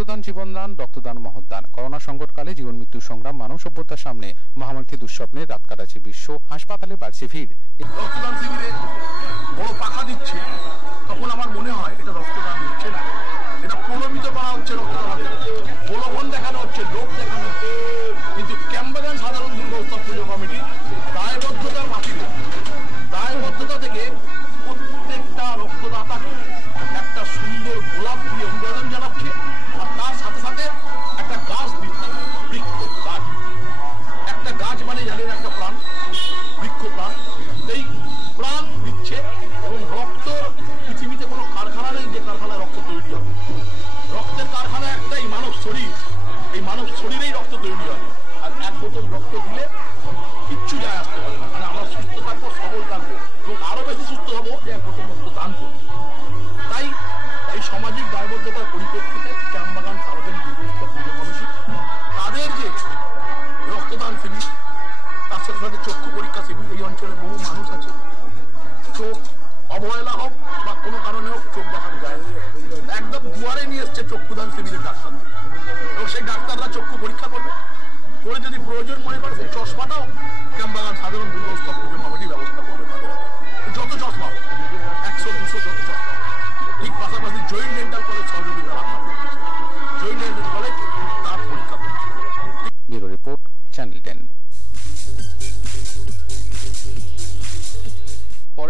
রক্তদান জীবনদান, রক্তদান মহৎদান। করোনা সংকটকালে জীবন মৃত্যু সংগ্রাম, মানব সভ্যতার সামনে মহামারী দুঃস্বপ্নে রাত কাটাচ্ছে বিশ্ব। হাসপাতালে বাড়ছে ভিড়। রক্তদান শিবিরে বড় পাখা দিচ্ছে, তখন আমার মনে হয় এটা রক্তদান হচ্ছে না, এটা প্রলোভিত করা হচ্ছে। রক্তদান প্রলোভন দেখানো হচ্ছে, লোক দেখানো হচ্ছে। কিন্তু ক্যাম্পবাগান সাধারণ দুর্গোৎসব পুজো কমিটি দায়বদ্ধতার বাতিলে, দায়বদ্ধতা থেকে প্রত্যেকটা রক্তদাতাকে একটা সুন্দর গোলাপ দিয়ে অভিবাদন জানাচ্ছে, আর তার সাথে সাথে একটা গাছ দিচ্ছে, বৃক্ষ গাছ। একটা গাছ মানে জানেন একটা প্রাণ, বৃক্ষ প্রাণ। এই প্রাণ দিচ্ছে এবং রক্ত, পৃথিবীতে কোনো কারখানা নেই যে কারখানায় রক্ত তৈরি হবে। রক্তের কারখানা একটাই, মানব শরীর। এই মানব শরীরেই রক্ত তৈরি হবে। আর এক বোতল রক্ত দিলে কিচ্ছু যায় আসতে পারে না। মানে আমরা সুস্থ থাকবো, সবল থাকবো এবং আরো বেশি সুস্থ হবো যে এক বোতল রক্ত দান করবো। তাই এই সামাজিক দায়বদ্ধতার পরিপ্রেক্ষিতে ক্যাম্পবাগান সার্বজনীন দুর্গোৎসব পুজো কমিটি তাদের যে রক্তদান শিবির, তার সাথে সাথে চক্ষু পরীক্ষা শিবির। এই অঞ্চলে বহু মানুষ আছে, চোখ অবহেলা হোক বা কোনো কারণে হোক চোখ দেখানো যায় না, একদম দুয়ারে নিয়ে এসছে চক্ষুদান শিবিরের ডাক্তার, এবং সেই ডাক্তাররা চক্ষু পরীক্ষা করবে, করে যদি প্রয়োজন মনে করে সেই চশমাটাও ক্যাম্পবাগান সাধারণ দুর্গোৎসব পুজো কমিটি ব্যবস্থা করবে। যত চশমা হোক, 100-200 যত চশমা, ঠিক পাশাপাশি জয়েন্ট ডেন্টাল কলেজ সহযোগিতা